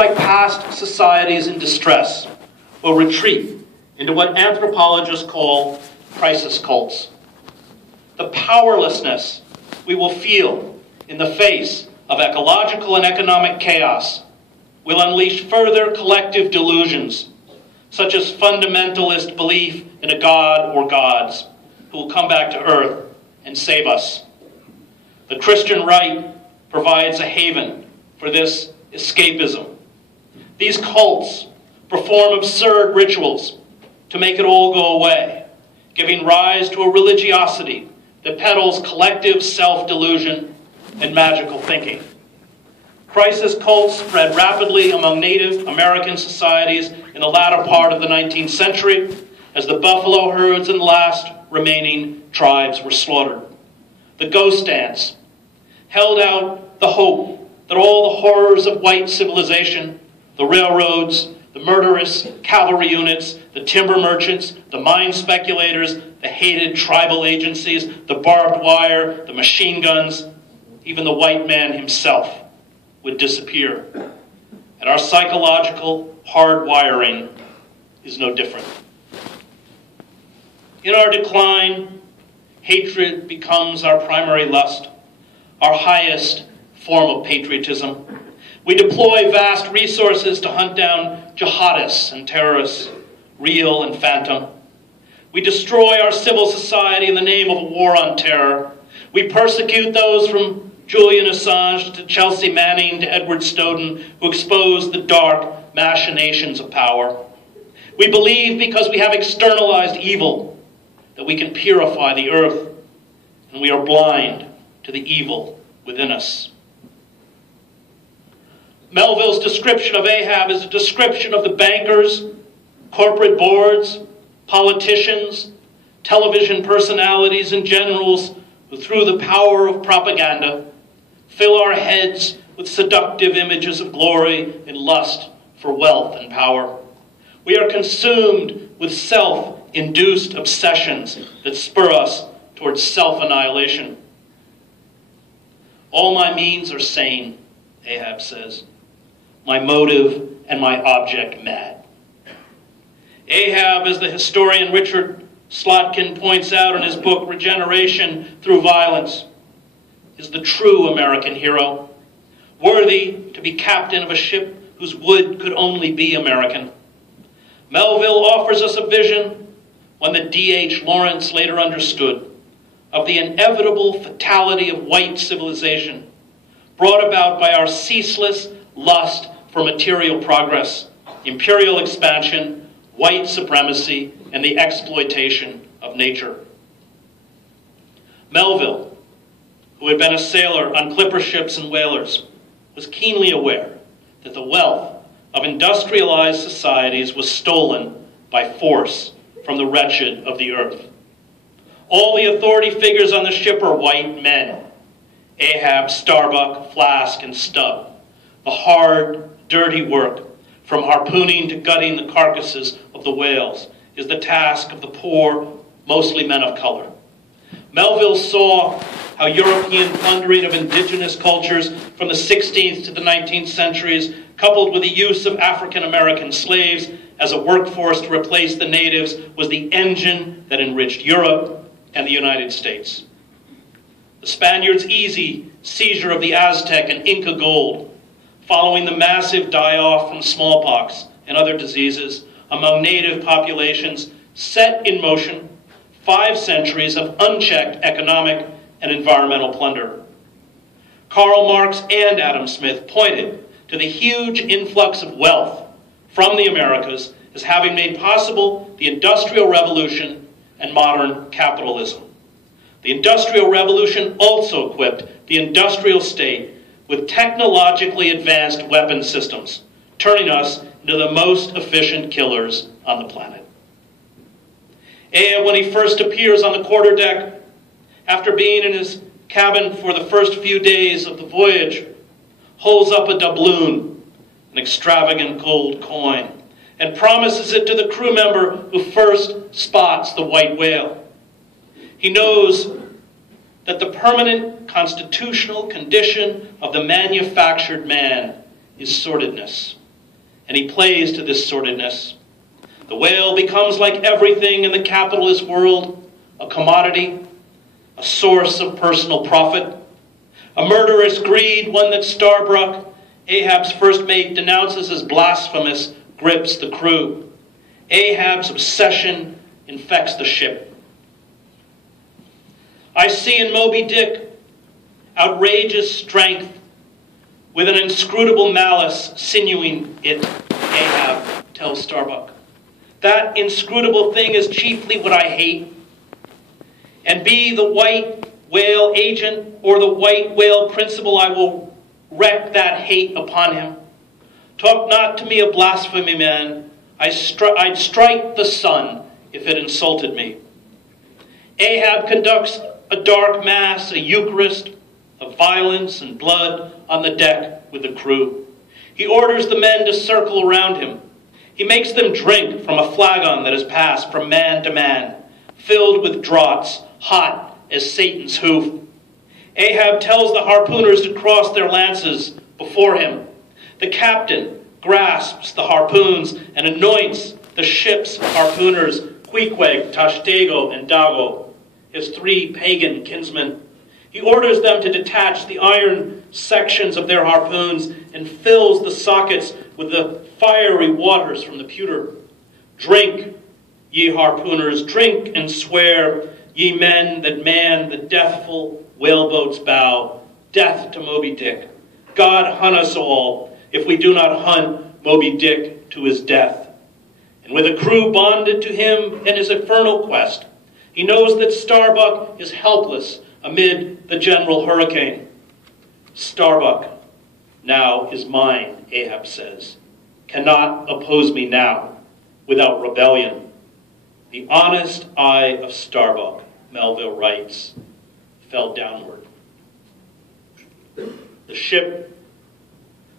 like past societies in distress, will retreat into what anthropologists call crisis cults. The powerlessness we will feel in the face of ecological and economic chaos will unleash further collective delusions, such as fundamentalist belief in a god or gods who will come back to earth and save us. The Christian right provides a haven for this escapism. These cults perform absurd rituals to make it all go away, giving rise to a religiosity that peddles collective self-delusion and magical thinking. Crisis cults spread rapidly among Native American societies in the latter part of the 19th century as the buffalo herds and last remaining tribes were slaughtered. The ghost dance held out the hope that all the horrors of white civilization, the railroads, the murderous cavalry units, the timber merchants, the mine speculators, the hated tribal agencies, the barbed wire, the machine guns, even the white man himself would disappear. And our psychological hardwiring is no different. In our decline, hatred becomes our primary lust, our highest form of patriotism. We deploy vast resources to hunt down jihadists and terrorists, real and phantom. We destroy our civil society in the name of a war on terror. We persecute those from Julian Assange to Chelsea Manning to Edward Snowden who exposed the dark machinations of power. We believe because we have externalized evil that we can purify the earth, and we are blind to the evil within us. Melville's description of Ahab is a description of the bankers, corporate boards, politicians, television personalities, and generals who, through the power of propaganda, fill our heads with seductive images of glory and lust for wealth and power. We are consumed with self-induced obsessions that spur us towards self-annihilation. All my means are sane, Ahab says. My motive and my object mad. Ahab, as the historian Richard Slotkin points out in his book Regeneration Through Violence, is the true American hero, worthy to be captain of a ship whose wood could only be American. Melville offers us a vision, one that D.H. Lawrence later understood, of the inevitable fatality of white civilization, brought about by our ceaseless lust for material progress, imperial expansion, white supremacy, and the exploitation of nature. Melville, who had been a sailor on clipper ships and whalers, was keenly aware that the wealth of industrialized societies was stolen by force from the wretched of the earth. All the authority figures on the ship are white men: Ahab, Starbuck, Flask, and Stubb. The hard, dirty work, from harpooning to gutting the carcasses of the whales, is the task of the poor, mostly men of color. Melville saw how European plundering of indigenous cultures from the 16th to the 19th centuries, coupled with the use of African American slaves as a workforce to replace the natives, was the engine that enriched Europe and the United States. The Spaniards' easy seizure of the Aztec and Inca gold, following the massive die-off from smallpox and other diseases among native populations, set in motion 5 centuries of unchecked economic and environmental plunder. Karl Marx and Adam Smith pointed to the huge influx of wealth from the Americas as having made possible the Industrial Revolution and modern capitalism. The Industrial Revolution also equipped the industrial state with technologically advanced weapon systems, turning us into the most efficient killers on the planet. Ahab, when he first appears on the quarterdeck, after being in his cabin for the first few days of the voyage, holds up a doubloon, an extravagant gold coin, and promises it to the crew member who first spots the white whale. He knows that the permanent constitutional condition of the manufactured man is sordidness. and he plays to this sordidness. The whale becomes like everything in the capitalist world, a commodity, a source of personal profit, a murderous greed, one that Starbuck, Ahab's first mate, denounces as blasphemous, grips the crew. Ahab's obsession infects the ship. I see in Moby Dick outrageous strength with an inscrutable malice sinewing it, Ahab tells Starbuck. That inscrutable thing is chiefly what I hate. And be the white whale agent or the white whale principal, I will wreak that hate upon him. Talk not to me of blasphemy, man. I'd strike the sun if it insulted me. Ahab conducts a dark mass, a Eucharist of violence and blood on the deck with the crew. He orders the men to circle around him. He makes them drink from a flagon that has passed from man to man, filled with draughts, hot as Satan's hoof. Ahab tells the harpooners to cross their lances before him. The captain grasps the harpoons and anoints the ship's harpooners, Queequeg, Tashtego, and Dago, his three pagan kinsmen. He orders them to detach the iron sections of their harpoons and fills the sockets with the fiery waters from the pewter. Drink, ye harpooners, drink and swear, ye men that man the deathful whaleboat's bow. Death to Moby Dick. God hunt us all if we do not hunt Moby Dick to his death. And with a crew bonded to him in his infernal quest, he knows that Starbuck is helpless amid the general hurricane. Starbuck now is mine, Ahab says, cannot oppose me now without rebellion. The honest eye of Starbuck, Melville writes, fell downward. The ship,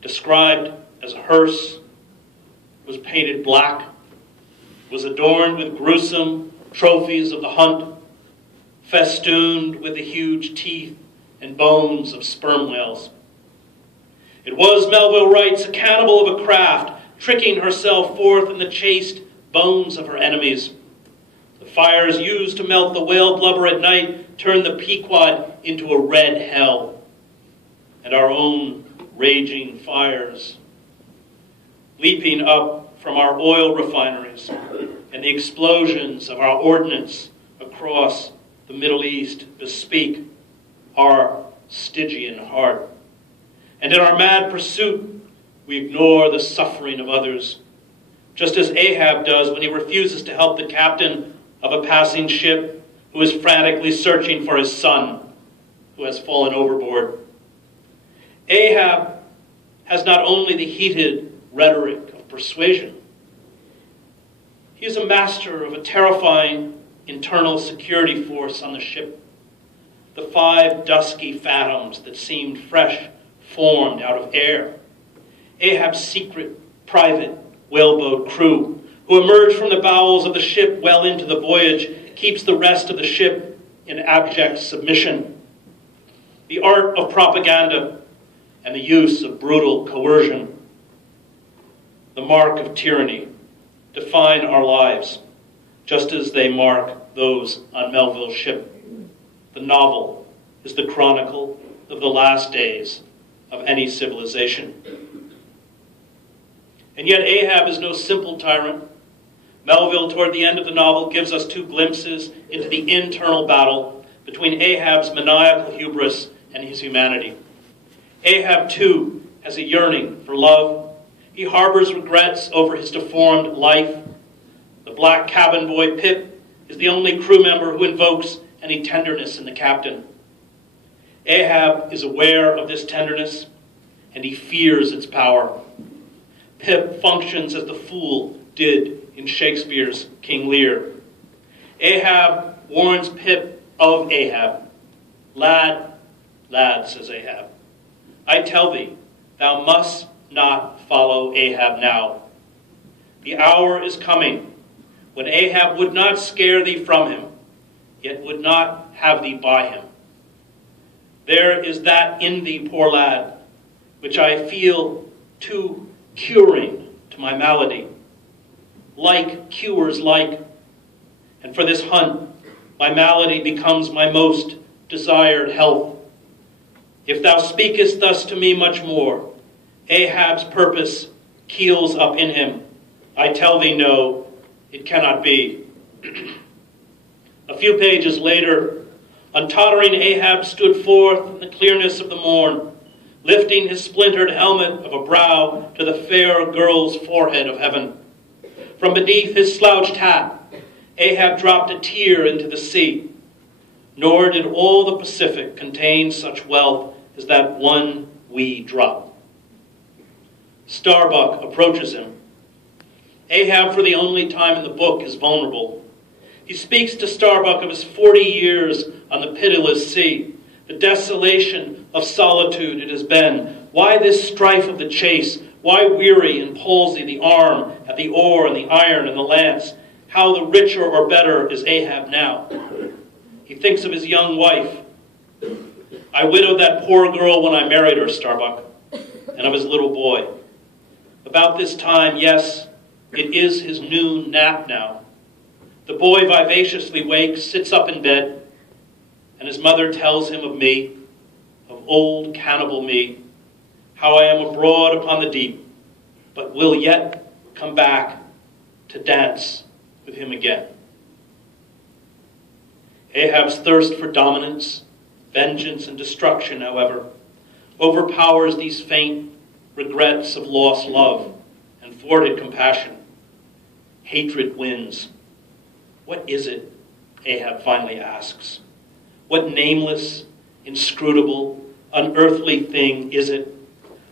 described as a hearse, was painted black, was adorned with gruesome trophies of the hunt, festooned with the huge teeth and bones of sperm whales. It was, Melville writes, a cannibal of a craft, tricking herself forth in the chaste bones of her enemies. The fires used to melt the whale blubber at night turned the Pequod into a red hell. And our own raging fires, leaping up from our oil refineries and the explosions of our ordnance across the Middle East bespeak our Stygian heart. And in our mad pursuit, we ignore the suffering of others, just as Ahab does when he refuses to help the captain of a passing ship who is frantically searching for his son who has fallen overboard. Ahab has not only the heated rhetoric of persuasion, he is a master of a terrifying internal security force on the ship. The 5 dusky phantoms that seemed fresh formed out of air. Ahab's secret, private whaleboat crew, who emerged from the bowels of the ship well into the voyage, keeps the rest of the ship in abject submission. The art of propaganda and the use of brutal coercion, the mark of tyranny, define our lives, just as they mark those on Melville's ship. The novel is the chronicle of the last days of any civilization. And yet Ahab is no simple tyrant. Melville, toward the end of the novel, gives us 2 glimpses into the internal battle between Ahab's maniacal hubris and his humanity. Ahab, too, has a yearning for love. He harbors regrets over his deformed life. The black cabin boy, Pip, is the only crew member who invokes any tenderness in the captain. Ahab is aware of this tenderness, and he fears its power. Pip functions as the fool did in Shakespeare's King Lear. Ahab warns Pip of Ahab. Lad, lad, says Ahab, I tell thee, thou must not follow Ahab now. The hour is coming when Ahab would not scare thee from him, yet would not have thee by him. There is that in thee, poor lad, which I feel too curing to my malady. Like cures like, and for this hunt, my malady becomes my most desired health. If thou speakest thus to me much more, Ahab's purpose keels up in him. I tell thee no, it cannot be. A few pages later, untottering Ahab stood forth in the clearness of the morn, lifting his splintered helmet of a brow to the fair girl's forehead of heaven. From beneath his slouched hat, Ahab dropped a tear into the sea, nor did all the Pacific contain such wealth as that one wee drop. Starbuck approaches him. Ahab, for the only time in the book, is vulnerable. He speaks to Starbuck of his 40 years on the pitiless sea, the desolation of solitude it has been. Why this strife of the chase? Why weary and palsy the arm at the oar and the iron and the lance? How the richer or better is Ahab now? He thinks of his young wife. I widowed that poor girl when I married her, Starbuck, and of his little boy. About this time, yes, it is his noon nap now. The boy vivaciously wakes, sits up in bed, and his mother tells him of me, of old cannibal me, how I am abroad upon the deep, but will yet come back to dance with him again. Ahab's thirst for dominance, vengeance, and destruction, however, overpowers these faint regrets of lost love and thwarted compassion. Hatred wins. What is it? Ahab finally asks. What nameless, inscrutable, unearthly thing is it?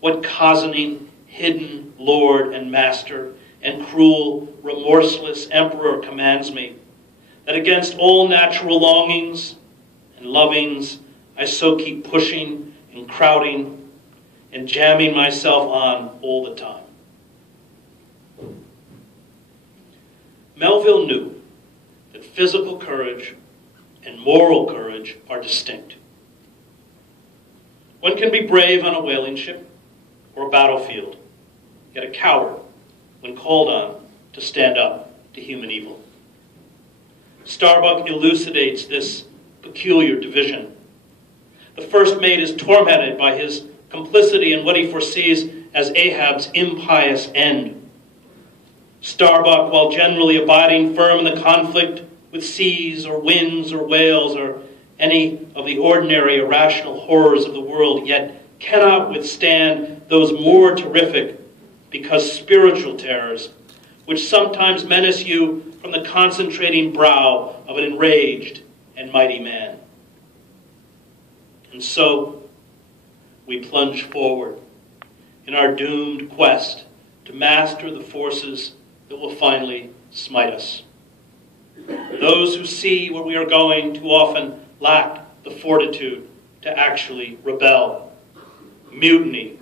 What cozening, hidden lord and master and cruel, remorseless emperor commands me, that against all natural longings and lovings I so keep pushing and crowding and jamming myself on all the time? Melville knew that physical courage and moral courage are distinct. One can be brave on a whaling ship or a battlefield, yet a coward when called on to stand up to human evil. Starbuck elucidates this peculiar division. The first mate is tormented by his complicity in what he foresees as Ahab's impious end. Starbuck, while generally abiding firm in the conflict with seas or winds or whales or any of the ordinary irrational horrors of the world, yet cannot withstand those more terrific because spiritual terrors, which sometimes menace you from the concentrating brow of an enraged and mighty man. And so we plunge forward in our doomed quest to master the forces that will finally smite us. Those who see where we are going too often lack the fortitude to actually rebel. Mutiny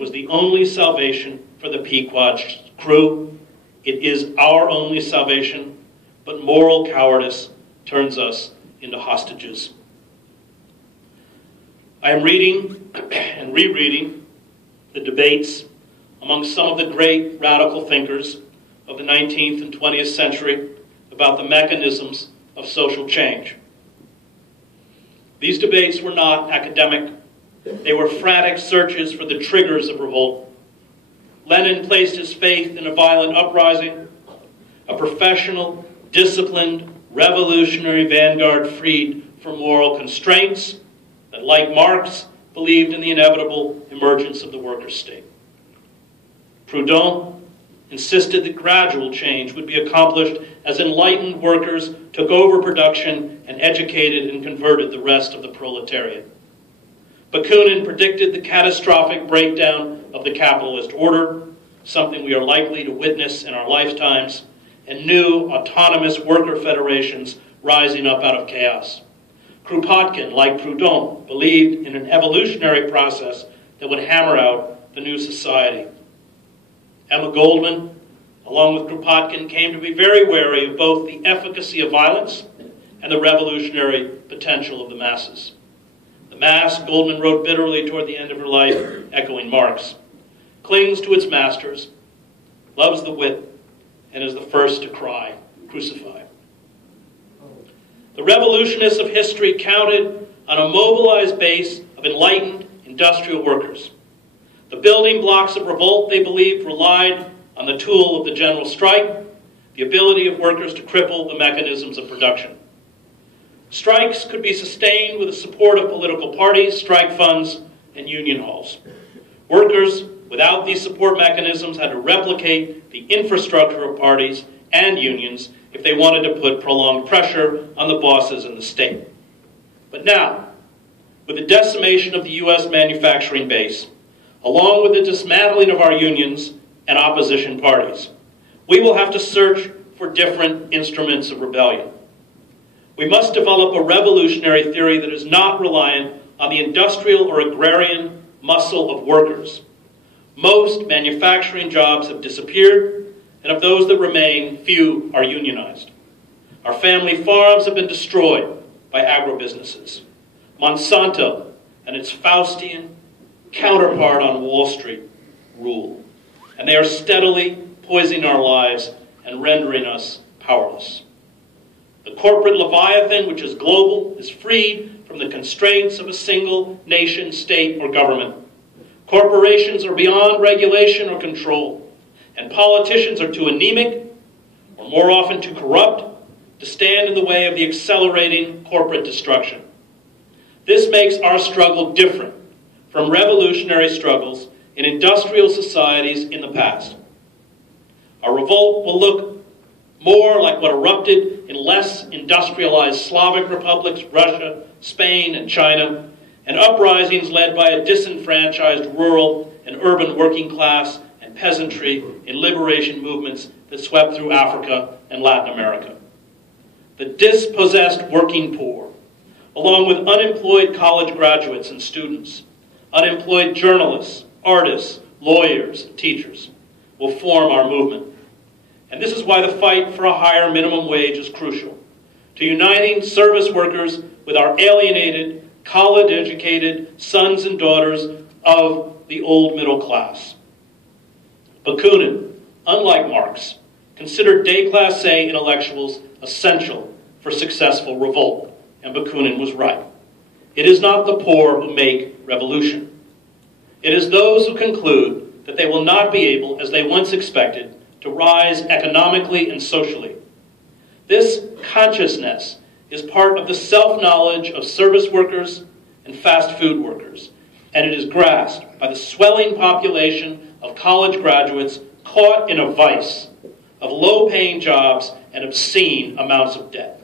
was the only salvation for the Pequod's crew. It is our only salvation, but moral cowardice turns us into hostages. I am reading and rereading the debates among some of the great radical thinkers of the 19th and 20th century about the mechanisms of social change. These debates were not academic. They were frantic searches for the triggers of revolt. Lenin placed his faith in a violent uprising, a professional, disciplined, revolutionary vanguard freed from moral constraints that, like Marx, believed in the inevitable emergence of the worker state. Proudhon insisted that gradual change would be accomplished as enlightened workers took over production and educated and converted the rest of the proletariat. Bakunin predicted the catastrophic breakdown of the capitalist order, something we are likely to witness in our lifetimes, and new autonomous worker federations rising up out of chaos. Kropotkin, like Proudhon, believed in an evolutionary process that would hammer out the new society. Emma Goldman, along with Kropotkin, came to be very wary of both the efficacy of violence and the revolutionary potential of the masses. The mass, Goldman wrote bitterly toward the end of her life, echoing Marx, clings to its masters, loves the whip, and is the first to cry, "Crucify." The revolutionists of history counted on a mobilized base of enlightened industrial workers. The building blocks of revolt, they believed, relied on the tool of the general strike, the ability of workers to cripple the mechanisms of production. Strikes could be sustained with the support of political parties, strike funds, and union halls. Workers, without these support mechanisms, had to replicate the infrastructure of parties and unions if they wanted to put prolonged pressure on the bosses in the state. But now, with the decimation of the U.S. manufacturing base, along with the dismantling of our unions and opposition parties, we will have to search for different instruments of rebellion. We must develop a revolutionary theory that is not reliant on the industrial or agrarian muscle of workers. Most manufacturing jobs have disappeared, and of those that remain, few are unionized. Our family farms have been destroyed by agribusinesses. Monsanto and its Faustian counterpart on Wall Street rule, and they are steadily poisoning our lives and rendering us powerless. The corporate leviathan, which is global, is freed from the constraints of a single nation, state, or government. Corporations are beyond regulation or control, and politicians are too anemic, or more often too corrupt, to stand in the way of the accelerating corporate destruction. This makes our struggle different from revolutionary struggles in industrial societies in the past. Our revolt will look more like what erupted in less industrialized Slavic republics, Russia, Spain, and China, and uprisings led by a disenfranchised rural and urban working class and peasantry in liberation movements that swept through Africa and Latin America. The dispossessed working poor, along with unemployed college graduates and students, unemployed journalists, artists, lawyers, and teachers, will form our movement. And this is why the fight for a higher minimum wage is crucial, to uniting service workers with our alienated, college-educated sons and daughters of the old middle class. Bakunin, unlike Marx, considered déclassé intellectuals essential for successful revolt, and Bakunin was right. It is not the poor who make revolution. It is those who conclude that they will not be able, as they once expected, to rise economically and socially. This consciousness is part of the self-knowledge of service workers and fast food workers, and it is grasped by the swelling population of college graduates caught in a vice of low-paying jobs and obscene amounts of debt.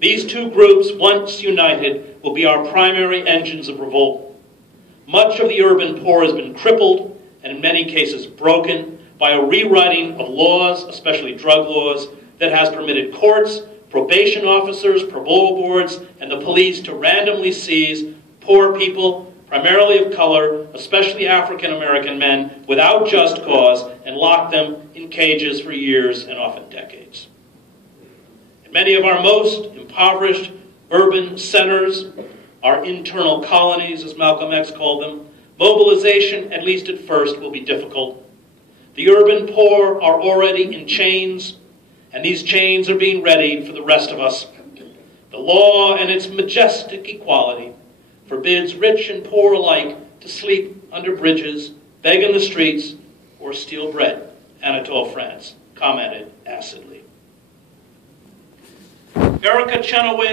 These two groups, once united, will be our primary engines of revolt. Much of the urban poor has been crippled, and in many cases broken, by a rewriting of laws, especially drug laws, that has permitted courts, probation officers, parole boards, and the police to randomly seize poor people, primarily of color, especially African American men, without just cause, and lock them in cages for years and often decades. In many of our most impoverished urban centers, our internal colonies, as Malcolm X called them, mobilization, at least at first, will be difficult. The urban poor are already in chains, and these chains are being readied for the rest of us. The law and its majestic equality forbids rich and poor alike to sleep under bridges, beg in the streets, or steal bread, Anatole France commented acidly. Erica Chenoweth